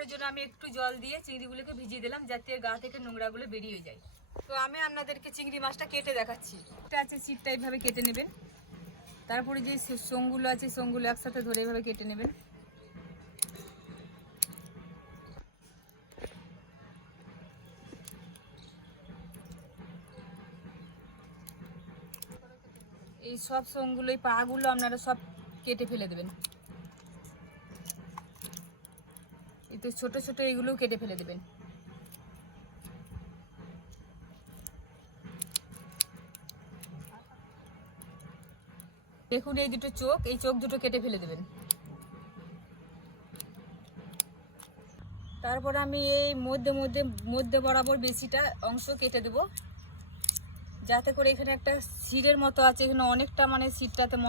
তারপরের জন্য আমি একটু জল দিয়ে চিংড়িগুলোকে ভিজিয়ে দিলাম যাতে গা থেকে নোংরাগুলো বেরিয়ে যায়। তো আমি আপনাদেরকে চিংড়ি মাছটা কেটে দেখাচ্ছি। এটা আছে সিটটা এইভাবে কেটে নেবেন, তারপরে যে সোংগুলো আছে সোংগুলো একসাথে ধরে এইভাবে কেটে নেবেন। এই সব সোংগুলো, এই পাগুলো আপনারা সব কেটে ফেলে দেবেন। এই তো ছোট ছোট এইগুলোও কেটে ফেলে দেবেন। দেখুন এই দুটো চোখ, এই চোখ দুটো কেটে ফেলে দেবেন। তারপর আমি এই মধ্যে মধ্যে মধ্যে বরাবর বেশিটা অংশ কেটে দেব, যাতে করে এখানে একটা শিরের মতো আছে, এখানে অনেকটা মানে শিরটাতে